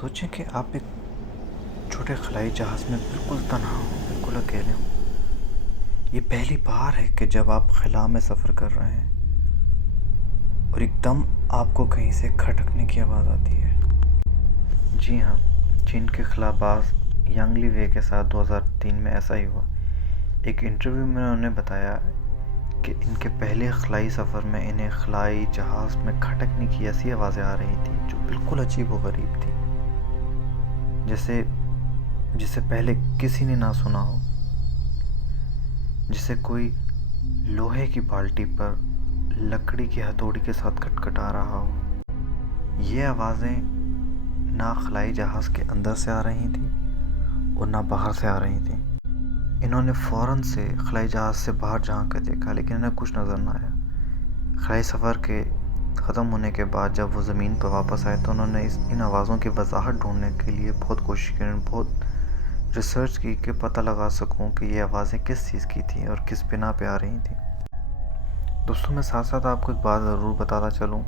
سوچیں کہ آپ ایک چھوٹے خلائی جہاز میں بالکل تنہا ہوں، بالکل اکیلے ہوں۔ یہ پہلی بار ہے کہ جب آپ خلا میں سفر کر رہے ہیں اور ایک دم آپ کو کہیں سے کھٹکنے کی آواز آتی ہے۔ جی ہاں، چین کے خلا باز ینگ لی وے کے ساتھ 2003 میں ایسا ہی ہوا۔ ایک انٹرویو میں انہوں نے بتایا کہ ان کے پہلے خلائی سفر میں انہیں خلائی جہاز میں کھٹکنے کی ایسی آوازیں آ رہی تھیں جو بالکل عجیب و غریب تھی، جسے پہلے کسی نے نہ سنا ہو، جسے کوئی لوہے کی بالٹی پر لکڑی کی ہتھوڑی کے ساتھ کھٹکھٹا رہا ہو۔ یہ آوازیں نہ خلائی جہاز کے اندر سے آ رہی تھیں اور نہ باہر سے آ رہی تھیں۔ انہوں نے فوراً سے خلائی جہاز سے باہر جھانک کر دیکھا، لیکن انہیں کچھ نظر نہ آیا۔ خلائی سفر کے ختم ہونے کے بعد جب وہ زمین پر واپس آئے تو انہوں نے ان آوازوں کی وضاحت ڈھونڈنے کے لیے بہت کوشش کی، انہوں نے بہت ریسرچ کی کہ پتہ لگا سکوں کہ یہ آوازیں کس چیز کی تھیں اور کس بنا پہ آ رہی تھیں۔ دوستوں، میں ساتھ ساتھ آپ کو ایک بات ضرور بتاتا چلوں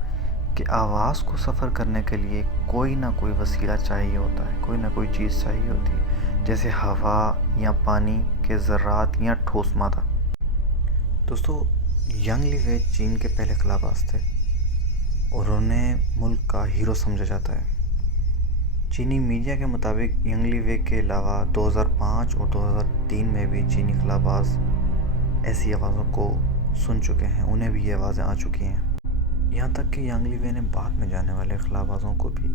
کہ آواز کو سفر کرنے کے لیے کوئی نہ کوئی وسیلہ چاہیے ہوتا ہے، کوئی نہ کوئی چیز چاہیے ہوتی ہے، جیسے ہوا یا پانی کے ذرات یا ٹھوس مادہ۔ دوستو، ینگ لی وے چین کے پہلے خلا باز تھے اور انہیں ملک کا ہیرو سمجھا جاتا ہے۔ چینی میڈیا کے مطابق ینگ لی وے کے علاوہ 2005 اور 2003 میں بھی چینی خلا باز ایسی آوازوں کو سن چکے ہیں، انہیں بھی یہ آوازیں آ چکی ہیں۔ یہاں تک کہ ینگ لی وے نے بعد میں جانے والے خلا بازوں کو بھی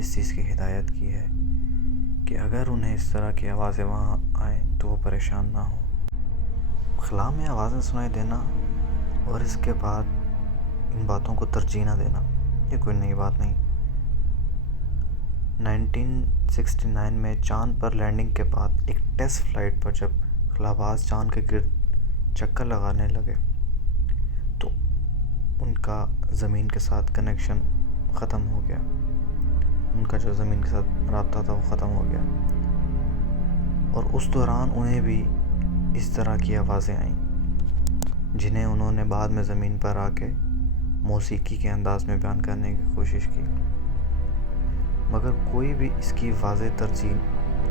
اس چیز کی ہدایت کی ہے کہ اگر انہیں اس طرح کی آوازیں وہاں آئیں تو وہ پریشان نہ ہوں۔ خلا میں آوازیں سنائی دینا اور اس کے بعد ان باتوں کو ترجیح نہ دینا یہ کوئی نئی بات نہیں۔ 1969 میں چاند پر لینڈنگ کے بعد ایک ٹیسٹ فلائٹ پر جب خلا باز چاند کے گرد چکر لگانے لگے تو ان کا زمین کے ساتھ کنیکشن ختم ہو گیا، ان کا جو زمین کے ساتھ رابطہ تھا وہ ختم ہو گیا، اور اس دوران انہیں بھی اس طرح کی آوازیں آئیں جنہیں انہوں نے بعد میں زمین پر آ کے موسیقی کے انداز میں بیان کرنے کی کوشش کی، مگر کوئی بھی اس کی واضح ترجیح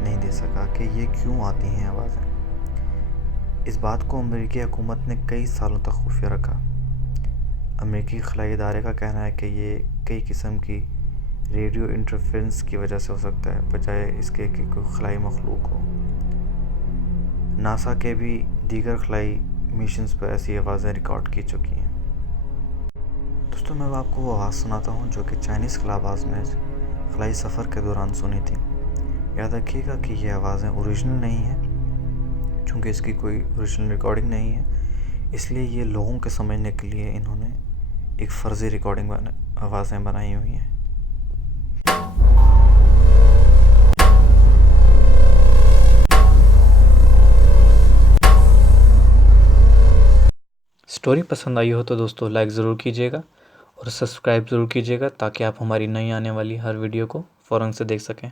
نہیں دے سکا کہ یہ کیوں آتی ہیں آوازیں۔ اس بات کو امریکی حکومت نے کئی سالوں تک خفیہ رکھا۔ امریکی خلائی ادارے کا کہنا ہے کہ یہ کئی قسم کی ریڈیو انٹرفیرنس کی وجہ سے ہو سکتا ہے، بجائے اس کے کہ کوئی خلائی مخلوق ہو۔ ناسا کے بھی دیگر خلائی مشنز پر ایسی آوازیں ریکارڈ کی چکی ہیں۔ دوستوں، میں آپ کو وہ آواز سناتا ہوں جو کہ چائنیز خلا باز نے خلائی سفر کے دوران سنی تھی۔ یاد رکھیے گا کہ یہ آوازیں اوریجنل نہیں ہیں، چونکہ اس کی کوئی اوریجنل ریکارڈنگ نہیں ہے، اس لیے یہ لوگوں کے سمجھنے کے لیے انہوں نے ایک فرضی ریکارڈنگ آوازیں بنائی ہوئی ہیں۔ اسٹوری پسند آئی ہو تو دوستو لائک ضرور کیجیے گا اور سبسکرائب ضرور کیجیے گا تاکہ آپ ہماری نئی آنے والی ہر ویڈیو کو فوراً سے دیکھ سکیں۔